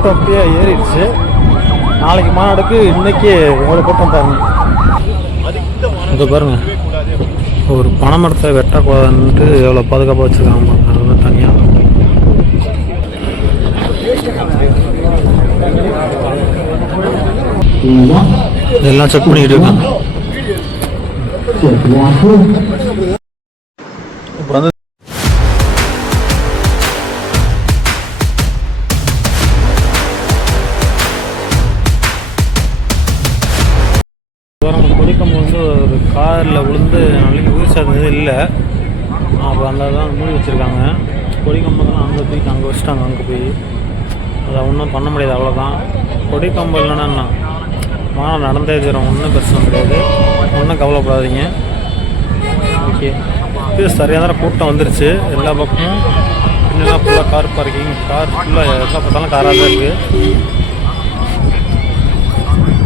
கூட்டம் அப்படியே ஏறிடுச்சு. நாளைக்கு மாநாடுக்கு இன்னைக்கு எவ்வளோ கூட்டம் பாருங்க. இங்கே பாருங்க, ஒரு பனைமரத்தை வெட்டக்கூடாதுன்ட்டு எவ்வளோ பாதுகாப்பாக வச்சுருக்காங்க பாருங்க தனியாக. இதெல்லாம் செக் பண்ணிட்டு இருக்காங்க. இப்போ வந்து கொடிக்கம்பு வந்து ஒரு காரில் விழுந்து நாளைக்கு உயிர் சார்ந்தது இல்லை. அப்போ அந்த தான் மூடி வச்சுருக்காங்க. கொடிக்கம்பு தான் அங்கே தூக்கி அங்கே வச்சுட்டாங்க. அங்கே போய் அதை ஒன்றும் பண்ண முடியாது, அவ்வளோதான். கொடிக்கம்பு இல்லைன்னா மாநாடு நடந்தே தரும், ஒன்றும் பிரச்சனை கிடையாது, ஒன்றும் கவலைப்படாதீங்க. ஓகே, இது சரியான நேரம் கூட்டம் வந்துருச்சு. எல்லா பக்கமும் இன்னும் ஃபுல்லாக கார் பார்க்கிங், கார் ஃபுல்லாக எல்லாம் பார்த்தாலும் காராக தான் இருக்குது.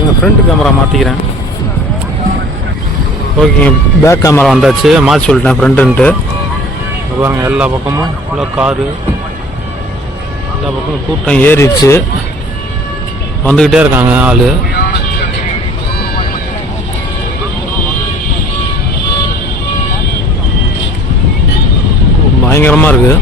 எங்கள் ஃப்ரண்ட் கேமரா மாற்றிக்கிறேன். ஓகேங்க, பேக் கேமரா வந்தாச்சு, மாற்றி சொல்லிட்டேன் ஃப்ரண்ட்டுன்ட்டு. பாருங்கள், எல்லா பக்கமும் ஃபுல்லாக காரு, எல்லா பக்கமும் கூட்டம் ஏறிடுச்சு. வந்துக்கிட்டே இருக்காங்க ஆள். பயங்கரமாக இருக்குது.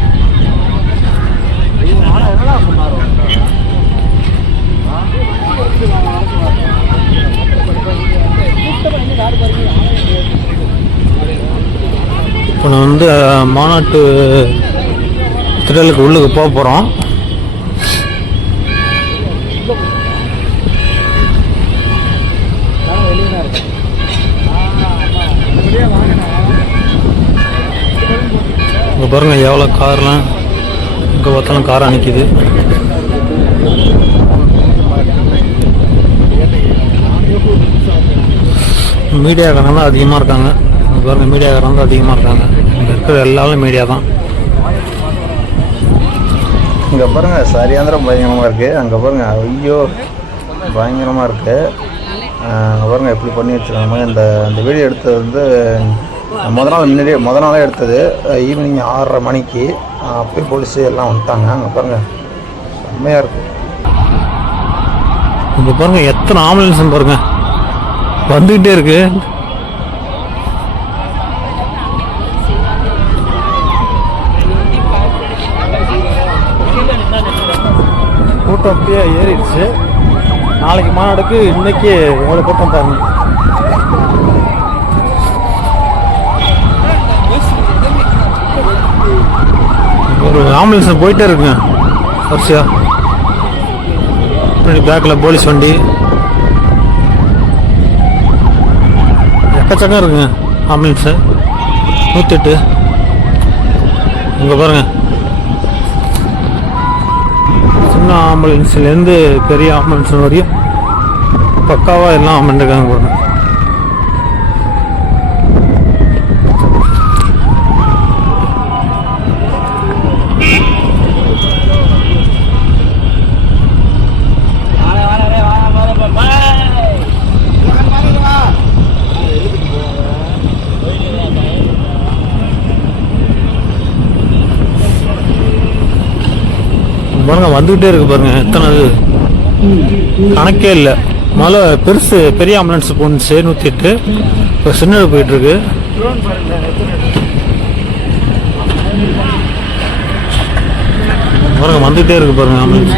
இப்போ நான் வந்து மாநாட்டு திடலுக்கு உள்ளுக்கு போக போகிறோம். இங்கே பாருங்கள் எவ்வளோ கார்லாம், இங்கே பார்த்தாலும் காராக நிற்கிது. மீடியாக்காரங்க தான் அதிகமாக இருக்காங்க. இங்கே பாருங்கள், மீடியாக்காரங்க தான் அதிகமாக இருக்காங்க. இங்கே இருக்கிற எல்லாரும் மீடியா தான். இங்கே பாருங்கள், சரியாந்திரம் பயங்கரமாக இருக்குது. அங்கே பாருங்கள், ஐயோ பயங்கரமாக இருக்குது. அங்கே பாருங்கள் எப்படி பண்ணி வச்சுருக்காங்க. இந்த வீடியோ எடுத்தது வந்து முத நாளே எடுத்தது. ஈவினிங் 6:30 மணிக்கு. அப்போயே போலீஸு எல்லாம் வந்துட்டாங்க. அங்கே பாருங்கள், செம்மையாக இருக்குது. இங்கே பாருங்கள் எத்தனை ஆம்புலன்ஸ் பாருங்கள் வந்துக்கிட்டே இருக்கு. கூட்டம் அப்படியே ஏறிடுச்சு. நாளைக்கு மாநாடுக்கு இன்னைக்கு எவ்வளோ கூட்டம் பாருங்க. ஒரு ஆம்புலன்ஸ் போயிட்டே இருக்குங்க வரிசையா. பேக்கில் போலீஸ் வண்டி எக்கச்சக்கம் இருக்குங்க. ஆம்புலன்ஸு 108. இங்கே பாருங்கள், சின்ன ஆம்புலன்ஸ்லேருந்து பெரிய ஆம்புலன்ஸ் வரையும் பக்காவாக எல்லாம் பண்ணிருக்காங்க பாருங்க. பாருங்க வந்துகிட்டே இருக்கு பாருங்க. எத்தனை கணக்கே இல்லை. முதல்ல பெரிய ஆம்புலன்ஸ் போணுச்சு 108. இப்போ சின்னது போயிட்டு இருக்கு. பாருங்க வந்துகிட்டே இருக்கு பாருங்க ஆம்புலன்ஸ்.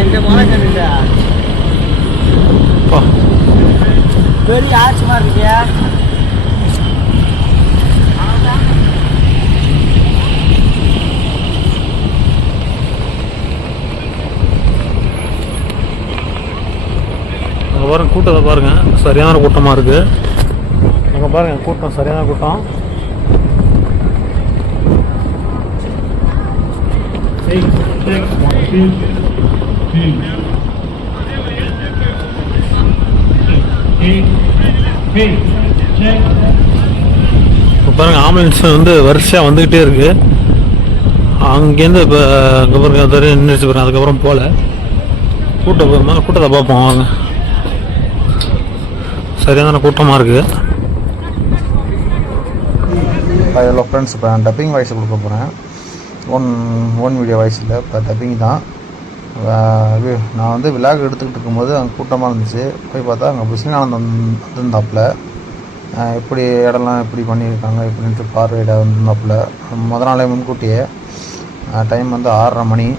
பாருங்க கூட்டத்தை பாருங்க, சரியான கூட்டமாக இருக்கு. அங்கே பாருங்க கூட்டம், சரியான கூட்டம். இப்போ பாருங்க ஆம்புலன்ஸ் வந்து வரிசையாக வந்துக்கிட்டே இருக்கு. அங்கேருந்து இப்போ அங்கே பாருங்க அது நின்றுச்சு பாருங்க. அதுக்கப்புறம் போகல. கூட்டத்தை பார்ப்போம் வாங்க. சரியான கூட்டமாக இருக்குது. ஹலோ ஃப்ரெண்ட்ஸ், இப்போ நான் டப்பிங் வாய்ஸ் கொடுக்க போகிறேன். ஒன் வீடியோ வாய்ஸ் இல்லை, இப்போ டப்பிங் தான். நான் வந்து விலாக் எடுத்துக்கிட்டு இருக்கும்போது அங்கே கூட்டமாக இருந்துச்சு. போய் பார்த்தா அங்கே புஸ்லியானந்தம் வந்திருந்தாப்புல. எப்படி இடம்லாம் எப்படி பண்ணியிருக்காங்க எப்படின்ட்டு பார்வையிட வந்திருந்தாப்புல. முதல் நாளே முன்கூட்டியே டைம் வந்து 6:30 மணி,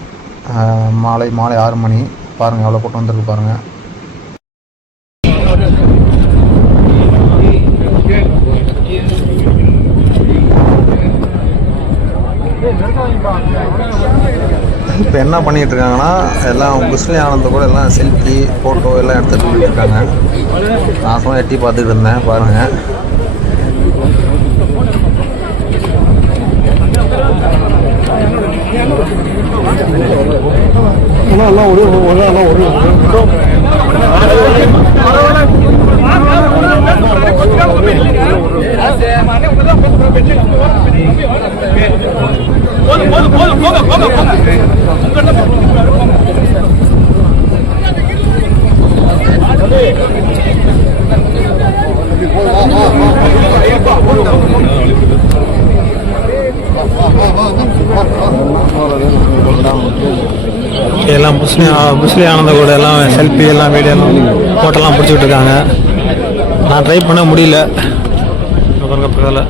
மாலை 6 மணி. பாருங்கள் எவ்வளோ கூட்டம் வந்துருக்கு பாருங்கள். இப்போ என்ன பண்ணிகிட்டு இருக்காங்கன்னா எல்லாம் புஸ்லி ஆனந்த கூட எல்லாம் செல்ஃபி ஃபோட்டோ எல்லாம் எடுத்துகிட்டு இருக்காங்க. நான் சும்மா எட்டி பார்த்துக்கிட்டு இருந்தேன். பாருங்கள் எல்லாம் புஸ்லி ஆனந்த கூட எல்லாம் செல்ஃபி எல்லாம் வீடியோலாம் ஃபோட்டோலாம் பிடிச்சிக்கிட்டு இருக்காங்க. நான் ட்ரை பண்ண முடியல. பக்கத்தில்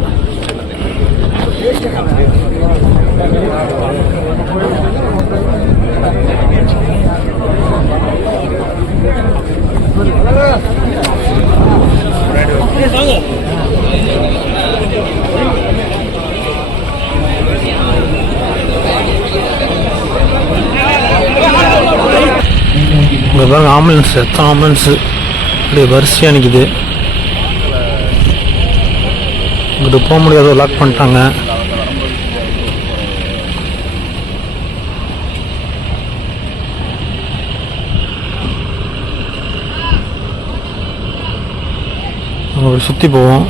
இங்கே பாருங்க ஆம்புலன்ஸ், எத்தனை ஆம்புலன்ஸு அப்படியே வரிசையாக நிற்கிது. இங்கிட்டு போக முடியாத லாக் பண்ணிட்டாங்க. அங்கே சுற்றி போவோம்.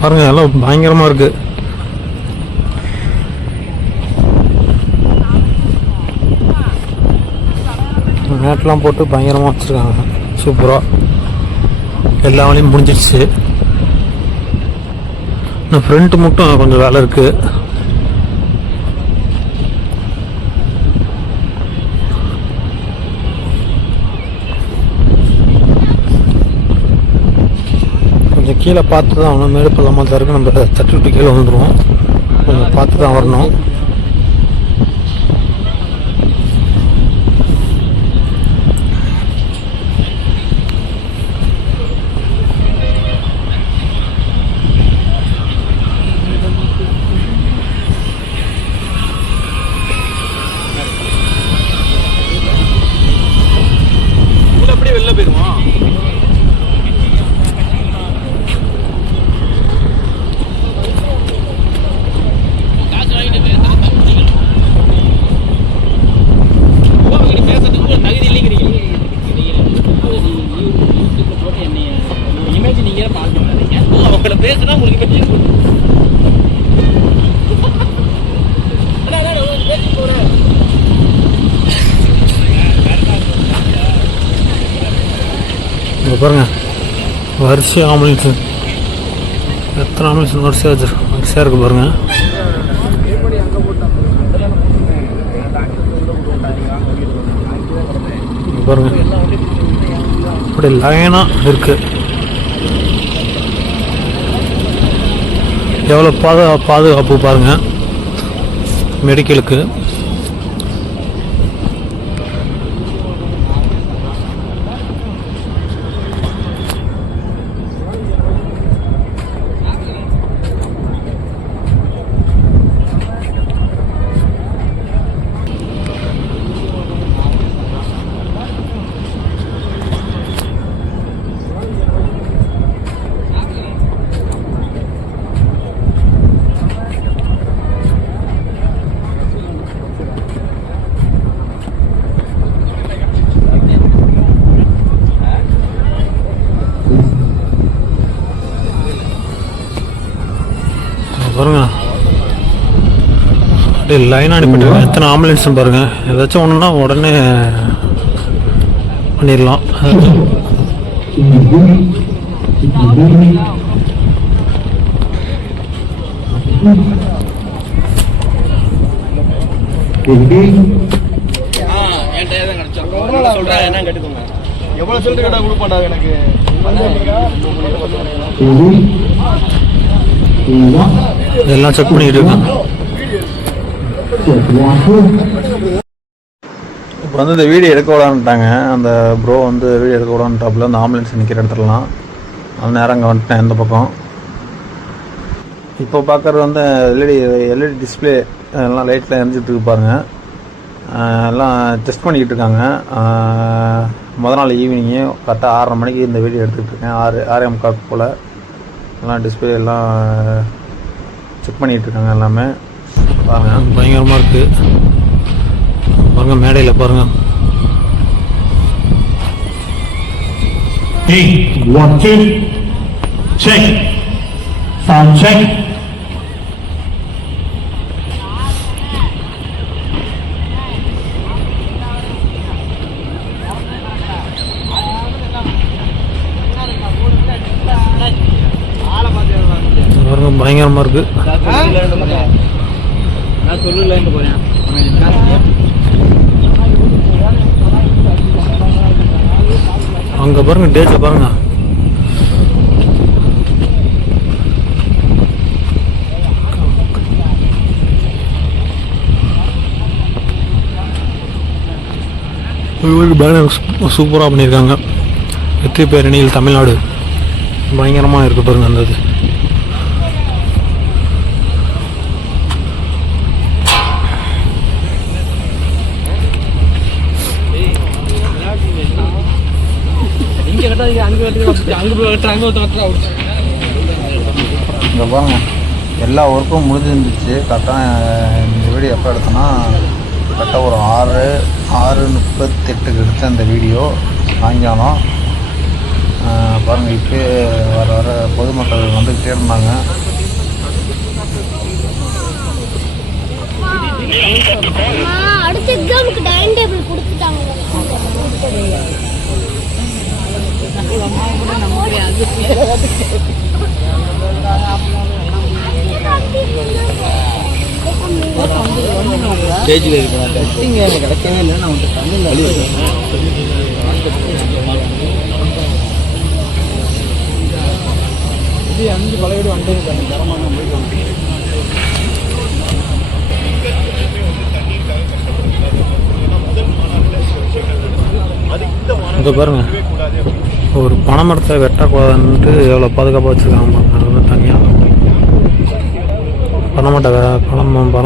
பாருங்க எல்லாம் பயங்கரமாக இருக்குது. மேட்லாம் போட்டு பயங்கரமாக வச்சுருக்காங்க. சூப்பராக எல்லா வேலையும் முடிஞ்சிடுச்சு. இன்னும் ஃப்ரண்ட்டு மட்டும் கொஞ்சம் வேலை இருக்குது. கொஞ்சம் கீழே பார்த்து தான் வரணும். மேடு பள்ளமாக தான் இருக்குது. நம்ம தட்டு விட்டு கீழே வந்துடுவோம். கொஞ்சம் பார்த்து தான் வரணும். வெளில போயிடுவோம். பேசுனா உங்களுக்கு பாருங்க வரிசை ஆம்புலன்ஸ், எத்தனை ஆம்புலன்ஸ் வரிசையாக இருக்கு பாருங்க. பாருங்க இப்படி லைனா இருக்கு. எவ்வளோ பாதுகாப்பு பாருங்க மெடிக்கலுக்கு. பாருங்க அப்படியே லைன் அனுப்பிட்டு எத்தனை ஆம்புலன்ஸ் பாருங்க. ஏதாச்சும் ஒன்றுனா உடனே பண்ணிடலாம். எவ்வளவு சொல்லிட்டு கேட்டா கொடுப்பாண்டா எனக்கு இதெல்லாம் செக் பண்ணிட்டு இருக்காங்க. இப்போ வந்து இந்த வீடியோ எடுக்க விடான்ட்டாங்க. அந்த ப்ரோ வந்து வீடியோ எடுக்க விடான்ட்டாப்புல அந்த ஆம்புலன்ஸ் நிற்கிற இடத்துலலாம் அந்த நேரம் அங்கே வந்துட்டேன் இந்த பக்கம். இப்போ பார்க்குறது வந்து எல்இடி டிஸ்பிளே எல்லாம் லைட்டில் எரிஞ்சிட்டு இருக்கு பாருங்க. எல்லாம் டெஸ்ட் பண்ணிக்கிட்டு இருக்காங்க. முதல் நாள் ஈவினிங்கு கரெக்டாக 6:30 மணிக்கு இந்த வீடியோ எடுத்துக்கிட்டு இருக்கேன். 6:45 போல் எல்லாம் டிஸ்பிளே எல்லாம் செக் பண்ணிகிட்டு இருக்காங்க எல்லாமே பாருங்கள். பயங்கரமாக இருக்குது பாருங்க. மேடையில் பாருங்க. 1 2 check sound check பாருங்க பயங்கரமாக இருக்குது. நான் சொல்லலன்னு போறேன். அங்கே பாருங்க டேஜை பாருங்க. பேனர் சூப்பராக பண்ணியிருக்காங்க. வெற்றி பேரணியில் தமிழ்நாடு பயங்கரமாக இருக்குது பாருங்க. அந்த இது இங்கே பாருங்க எல்லா ஒர்க்கும் முடிஞ்சிருந்துச்சு. கரெக்டாக இந்த வீடியோ எப்போ எடுத்தோன்னா கரெக்டாக ஒரு 6:38 எடுத்த அந்த வீடியோ சாயங்காலம். பாருங்கள் இப்போ வர பொதுமக்கள் வந்துக்கிட்டே இருந்தாங்க. அடுத்த எக்ஸாமுக்கு டைம் டேபிள் கொடுத்துட்டாங்க. ஸ்டேஜில் இருக்கிறேன் டெஸ்டிங் எனக்கு கிடைக்கவே இல்லை. நான் வந்து தமிழ் வழி இது 5 பழைய வீடு வந்துட்டு தரமான இங்கே பாருங்க. ஒரு பனை மரத்தை வெட்டக்கூடாதுன்ட்டு எவ்வளோ பாதுகாப்பாக வச்சுருக்காங்க. அது தனியாக பனை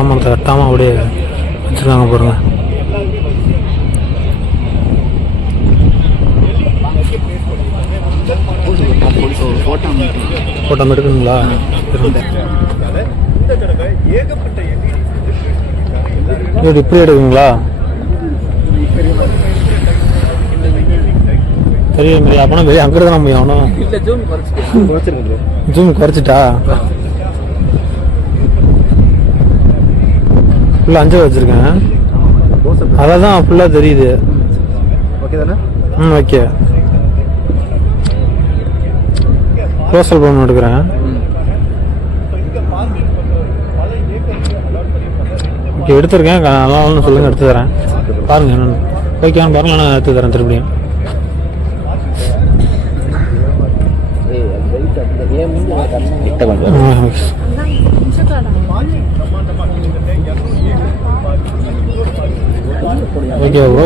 மரத்தை வெட்டாமல் அப்படியே வச்சுருக்காங்க பாருங்க. ஃபோட்டோ எடுக்குங்களா? இப்படி எடுக்குங்களா? பெரிய மாரி அப்போனா வெளியே அங்கே தான் நம்ம ஆகணும். ஜூம் குறைச்சிட்டா ஃபுல்லாக 5 வச்சுருக்கேன். அதான் ஃபுல்லாக தெரியுது. ஓகே தானே? ஓகே. க்ளோஸல் பண்ண எடுக்கிறேன். ஓகே எடுத்துருக்கேன். நல்லா சொல்லுங்கள் எடுத்து தரேன். பாருங்கள் என்னென்னு ஓகேன்னு பாருங்கள். நான் எடுத்து தரேன் திருப்பியும். Okay bro.